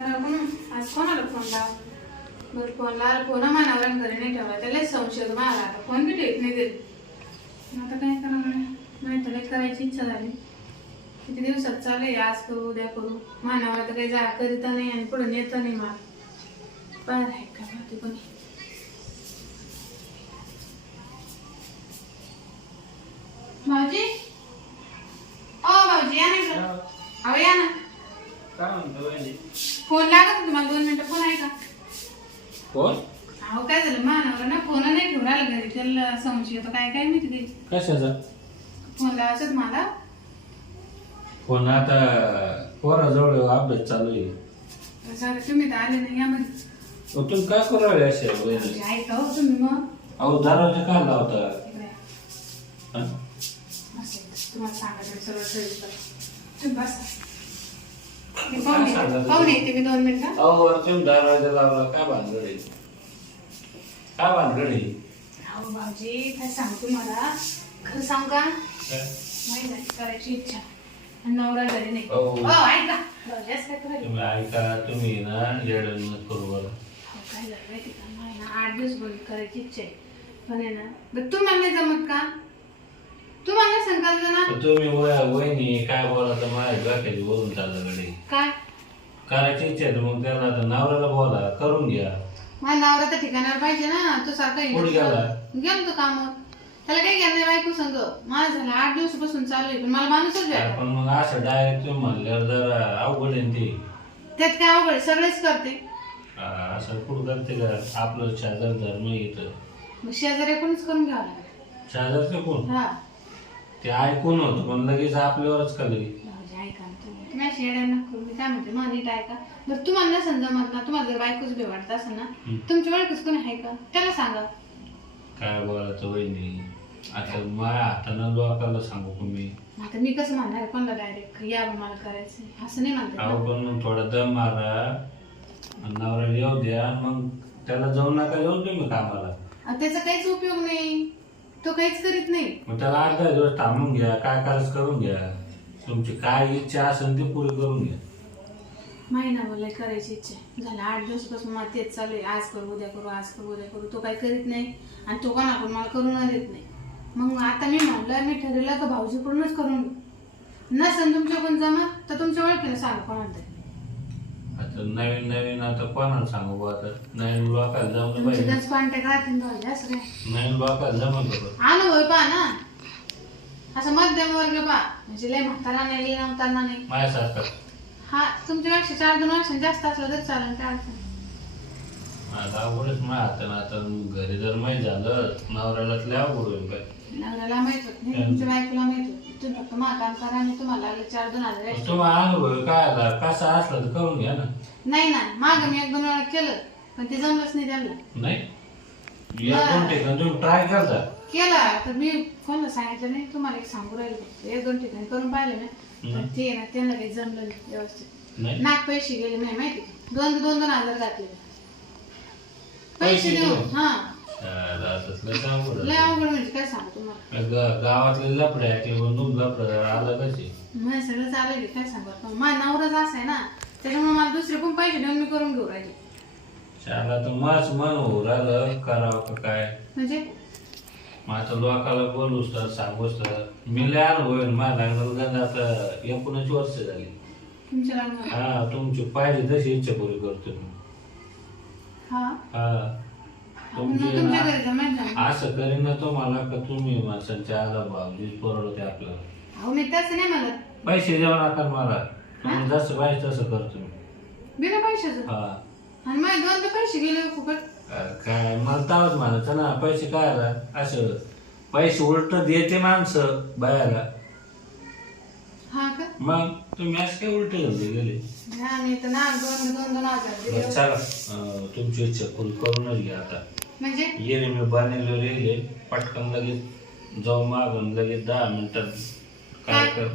तर आपण आज कोणाला फोन लाव बरं फोन लाव फोन मानावर घरी नाही ठेवला त्याला संशय होतो मला आता फोन बी ठेवत नाही देत आता काय करावं नाही तर करायची इच्छा झाली किती दिवसात चालू आहे आज करू उद्या करू मानावर तर काही जा करीता नाही आणि पुढे नेता नाही मला बरं आहे का माहिती कोणी माझी कोण? अहो काय झालं? मानवलं ना फोन नाही ठेवून राहिला घरी. त्याला संशय येतो काय काय माहिती ते कशाचा? फोन लावायचं मला? फोन आता पोराजवळ अभ्यास चालू आहे. झालं तुम्ही तर आले नाही यामध्ये मग तुम्ही काय करू राहिले असे? वहिनी ऐका हो तुम्ही मग. अहो दरवाजा का लावता? इकडे. हं? असं. तुम्हाला सांगायचं सगळं सविस्तर. तुम्ही बसा. मी? येते. मी दोन मिनिटं. अहो तुम्ही दरवाजा लावला काय भानगड आहे? काय भानगड आहे? अहो भाऊजी काय सांगू खरं सांगू का? नाही झाली करायची इच्छा. आणि नवरा घरी नाही. हो ऐका. भाऊजी असं काय तुम्ही ऐका तुम्ही ना येडं न करू बरं. अहो, काय झालं माहिती का? मला ना आठ दिवस बंद करायची इच्छा आहे. पण आहे ना बरं तुम्हाला नाही जमत का? तुम्हाला संकल्प ना तर तुम्ही वय वहिनी काय बोलायचं माझ्या डोक्याची बोलून चाललं कडे काय? करायची इच्छा आहे तर मग त्याला आता नवऱ्याला बोला करून घ्या. माझ्या नवरा तर ठिकाणावर पाहिजे ना तो सारखा कुठे गेला? गेलो तो कामावर त्याला काही घेणं नाही बायको संग. माझं झालं आठ दिवसापासून चालू आहे पण मला माणूसच भेटला पण मग असं डायरेक्ट तुम्ही म्हणल्यावर जरा अवघड आहे ना ते. त्यात काय अवघड आहे, सगळेच करते. असं कुठं करते का? आपलं शेजार धर्म येतं मग शेजारी कोणीच करून घ्यावं लागेल. शेजारचं कोण? हा. ते ऐकून होतं पण लगेच आपल्यावरच का लगेच? भाऊजी ऐका ना तुम्ही. तुम्ही अशी येड्या नका करू. मी काय म्हणते मला नीट ऐका. बरं तुम्हाला नसेल जमत ना तुम्हाला जर बायकोच बी वाटत असेल ना हं. तुमच्या ओळखीच कोणी आहे का? त्याला सांगा. काय बोलायचं वहिनी? आता माझ्या हातानं लोकांना सांगू का मी? आता मी कसं म्हणणार आहे? कोणाला डायरेक्ट या बा मला करायचं असं नाही म्हणते अहो पण मग थोडा दम मारा. आणि नवऱ्याला येऊ द्या मग त्याला जाऊ नका येऊन तुम्ही कामाला. त्याचा काहीच उपयोग नाही. तो काहीच करीत नाही. मग त्याला अर्धा दिवस थांबून घ्या काय करायचं करून घ्या. तुमची काय इच्छा असेल ती पुरी करून घ्या. महिनाभर करायची इच्छा आहे. झालं आठ दिवसापासून मला तेच चालू आहे. आज करू उद्या करू आज करू उद्या करू. तो काही करीत नाही आणि तो कोणाकडून मला करून देत नाही. मग आता मी म्हणलं मी ठरवलं का भाऊजीकडूनच करून घेऊ. नसेल तुमच्याकडून जमत तर तुमच्या ओळखीनं सांगा कोणाला तरी. आता नवीन नवीन आता कोणाला सांगू बुवा आता? नवीन लोकांना जमलं तुमचे पाहिजे. कॉन्टॅक्ट राहतील नवीन लोकांना जमलं पाहिजे. अनुभव पहा ना. असं मध्यम वर्ग पहा. म्हणजे लय म्हातारा नाही लय नवताना नाही. माझ्यासारखं. हा तुमच्यापेक्षा चार दोन वर्षांनी जास्त असलं तर चालेल काय अडचण नाही. आता अवघडच माझ्या हातानं आता घरी जर माहीत झालं नवऱ्याला लय अवघड होईल काय नवऱ्याला माहीत होत नाही तुमच्या बायकोला माहीत होत. तुम्ही फक्त मा काम करा आणि तुम्हाला चार दोन हजार extra. तुम्हाला अनुभव काय आला कसा असला तर करून घ्या ना. नाही ना माग मी एक दोन वेळा केलं पण ते जमलंच नाही त्यांना. नाही? एक दोन ठिकाणी तुम्ही ट्राय करता. केला तर मी कोणाला सांगितलं नाही तुम्हाला एक सांगू राहिले. फक्त. एक दोन ठिकाणी करून पाहिलं ना पण ते ना त्यांना काही जमलं नाही व्यवस्थित. नाही. नाक पैसे गेले नाही माहिती का? दोन दोन दोन हजार घातले. पैसे देऊन? हा. लय. अवघड म्हणजे काय सांगू तुम्हाला? गावातले लफडे ऐकले लफड आलं कशी? मला सगळं चालेल काय सांगू आता? माझा नवराच असा आहे ना त्याच्यामुळे मला दुसरे पण पैसे देऊन मी करून घेऊ राहिले. शाला तर मच मन हो राहिलं करावं का काय? म्हणजे? आता लोकाला बोलूस तर सांगूस तर मी लय अनुभव आहे माझ्या लग्नाला गंज आता एकोणीस वर्ष झाली. तुमच्या हा तुमची पाहिजे तशी इच्छा पुरी करतो मी. हा? हा. तुमच्या घरी जमायचं ना. असं करीन ना तो मला का तुम्ही माणसांच्या आला भावजी परवडते आपल्याला. अहो मी तसं नाही म्हणत. पैसे देऊ नका मला. तुम्ही जसं पाहिजे तसं करतो मी बिना पैशाचं? हा. आणि माझे दोन तर पैसे गेले फुकट. अरे काय मला तावच म्हणायचं ना पैसे काय आला असं पैसे उलट देते माणसं बायाला. हा का? मग तुम्ही असं काय उलट धंदे गेले? मी तर ना दोन दोन दोन हजार दिले. बरं, चला अं, तुमची इच्छा पूर्ण करूनच घ्या आता. म्हणजे? येणे मी बांधलेले रेले पटकन लगेच जाऊ मागून लगेच दहा मिनिटात. काय कर?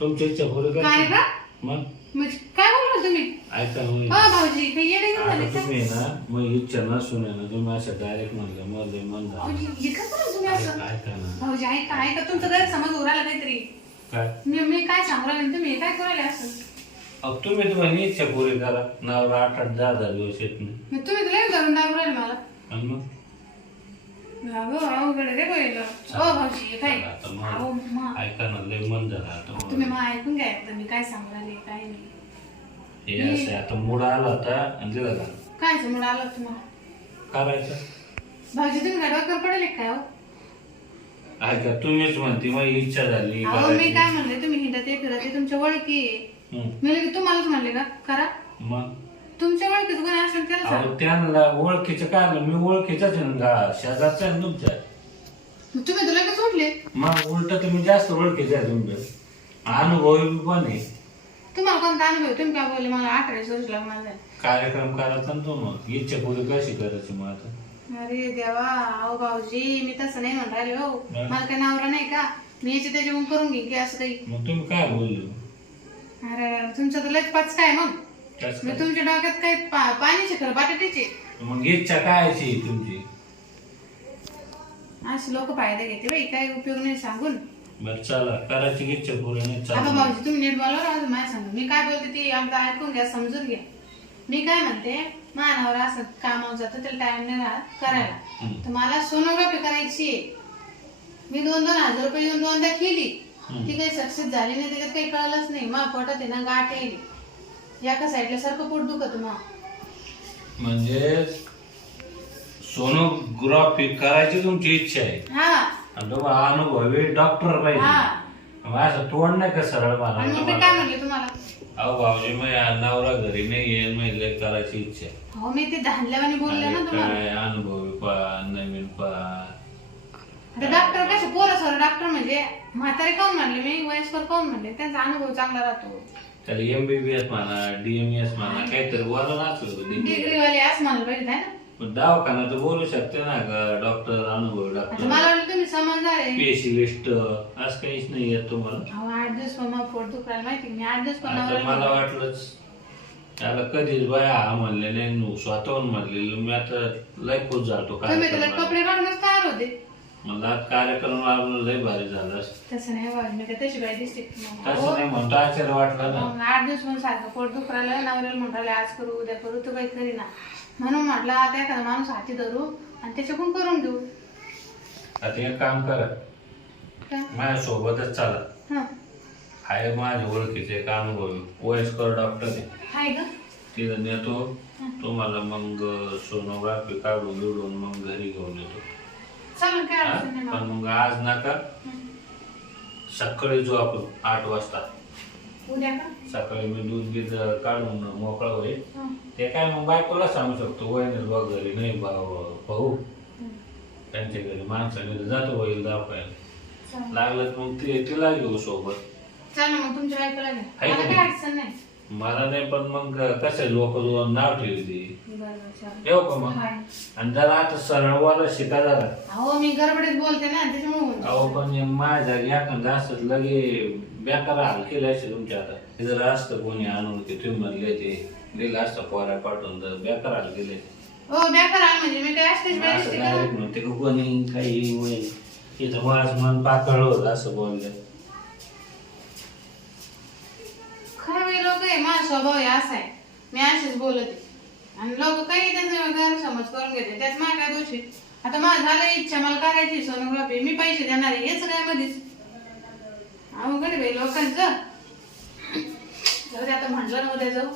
तुमची इच्छा पुरी कर काय का मग? म्हणजे काय बोलला तुम्ही? ऐका ना वहिनी. हो भाऊजी काही येडे घेऊन झाले आता का? तुम्ही ना मग इच्छा नसून आहे ना तुम्ही असं डायरेक्ट म्हणलं मध्ये मन झालं. भाऊजी हे का करा तुम्ही असं? ऐका ना. भाऊजी ऐका ऐका तुमचं गैरसमज उराला काहीतरी. काय? मी मी काय सांगू राहिले? आणि तुम्ही हे काय असं? अहो तुम्ही तुम्हाला इच्छा पुरी करा. नवरा आठ आठ दहा दहा दिवस येत नाही. मग तुम्ही तुला धरून दाबू राहिले मला. अगो अवघड रे पहिलं. ओ भाऊजी काय? आता अहो मग मा लय मन झाला आता. तुम्ही मग ऐकून घ्या एकदा मी काय सांगू राहिले काय नाही. हे असं आहे, आता मूड आला होता आणि दिला का काय समोर आलं तुम्हाला करायचं. भाऊजी तुम्ही काय डॉक्टर पडेल काय हो? ऐका तुम्हीच म्हणते माझी इच्छा झाली अहो मी करायची काय म्हणले तुम्ही हिंडत ये फिरत तुमच्या ओळखी आहे. मी लगे तुम्हालाच म्हणले का? करा. मग? तुमच्या ओळखीचं कोणी असेल त्याला सांगा. अहो त्यांना ओळखीचं काय? मी ओळखीचाच आहे ना गा शेजारचा आहे ना तुमच्या. मग तुम्ही तुला लगेच उठले. मग उलट तुम्ही जास्त ओळखीचे आहे तुमच्या अनुभवी पण आहे. तुम्हाला कोणता अनुभव? आहे? तुम्ही काय बोलले? मला अठरा वर्ष लग्न झालं कार्यक्रम करायचा ना तो मग. इच्छा पुरी कशी करायची मग आता? अरे देवा अहो भाऊजी मी तसं नाही म्हणून राहिले हो. हा. मला काही नवरा नाही का? मी याची त्याच्याकडून करून घेईन की असं काही. मग तुम्ही काय बोलले? अरे अरे, तुमचं तर लच पाच काय मग? त्याच मी काय? तुमच्या डोक्यात काही पा- पाणीचे खरं बटाट्याचे. मग इच्छा काय आहे तुमची. असे लोक फायदा घेते बाई काही उपयोग नाही सांगून. बरं चला करायची इच्छा पुरी नाही आता चला भाऊजी तुम्ही नीट बोला राहू माझ्या सांग. मी काय बोलते ते एकदा ऐकून घ्या समजून घ्या. मी काय म्हणते मानावर असं कामावर जातं त्याला टाइम नाही राहत करायला. हम्म. तर मला सोनोग्राफी करायची आहे. मी दोन दोन हजार रुपये येऊन दोनदा केली. ती काही सक्सेस झाली नाही त्याच्यात काही कळलंच नाही. मा पोटात आहे ना गाठ येईल एका साईडला सारखं पोट दुखत मग? म्हणजे सोनोग्राफी करायची तुमची इच्छा आहे. हा. आणि तुम्हाला अनुभवी डॉक्टर पाहिजे. हा. असं तोंड नाही का सरळ आणि मग मी मला काय म्हणले तुम्हाला? अहो भाऊजी मग या नवरा घरी नाही येईल मग लय करायची इच्छा आहे. हो मी ते धानल्यावानी बोलले ना अरे तुम्हाला. काय अनुभवी पा नवीन पा. आता डॉक्टर कसे पोरं सर डॉक्टर म्हणजे म्हातारे काऊन म्हणले मी? वयस्कर काऊन म्हणले? त्यांचा अनुभव चांगला राहतो. त्याला एमबीबीएस म्हणा डीएमएस म्हणा काहीतरी बोला नसलं डिग्री वाले असं म्हणलं पाहिजे है ना? पण दवाखाना तर बोलू शकते ना का डॉक्टर अनुभवी आता डॉक्टर मला वाटलं तुम्ही समजदार आहे. स्पेशलिस्ट असं काहीच नाही येत तुम्हाला. अहो आठ दिवस पण मग पोट दुखायला माहिती मी आठ दिवस पण आता मला नवऱ्याला- वाटलंच त्याला कधीच बाया हा म्हणले नाही स्वतःहून म्हणलेलं मी आता लय खुश झालतो तुम्ही त्याला कार्यक्रमाला कपडे काढूनच तयार होते. मला कार्यक्रम आपलं लय भारी झालं. तसं नाही बाबा मी काय तशी बाई दिसते. तसं नाही म्हणतो आश्चर्य वाटलं ना. मग आठ दिवस पण सारखं पोट दुखायला नवऱ्याला म्हणाले आज करू उद्या करू तू काही करी ना. म्हणून म्हटलं आता एखादा माणूस हाती धरू आणि त्याच्याकडून करून घेऊ आता एक काम करा. काय? माझ्या सोबतच चला. हं. आहे माझ्या ओळखीचे एक अनुभवी वयस्कर डॉक्टर आहे. हाय ग. तिथं नेतो. तुम्हाला मग सोनोग्राफी काढून बिडून मग घरी घेऊन येतो. चालेल काय? अडचण नाही पण मला. मग आज नका सकाळी जाऊ आपण आठ वाजता उद्या का सकाळी मी दूध बीज काढून मोकळा होईल हं. ते काय मग बायकोला सांगू शकतो वहिनी बघ घरी नाही भाऊ भाऊ हं. त्यांच्या घरी माणसाने जातो होईल दाखवायला चालेल. लागलं तर मग ते तिला घेऊ सोबत चालेल मग तुमच्या बायकोला घ्या हाय मला का काय अडचण नाही मला नाही पण मग कसं लोक नाव ठेवते येऊ का मग. आणि जरा आता सरळ वाला शिका जरा. अहो मी गडबडीत बोलते ना त्याच्यामुळे. अहो पण हे माझ्या जागी एखादं असत लगे बेकार हाल केले असते तुमच्या आता. ते जर असतं कोणी आणून की तुम्ही म्हणले ते दिलं असतं पोरा पाठवून तर बेकार हाल केले. हो बेकार म्हणजे मी काय असतेच असं म्हणते का कोणी काही होईल. इथं वाज मन पातळ होत असं बोलले खरं मी लोक आहे माझा स्वभाव आहे असा आहे. मी असेच बोलते. आणि लोक काही त्याचा गैरसमज करून घेते. त्याच माझ्या काय दोषी आता मला झालं इच्छा मला करायची सोनोग्राफी. मी पैसे देणार आहे. हेच काय मध्येच अवघड आहे बाई लोकांचं. जाऊ दे आता म्हटलं ना उद्या जाऊ.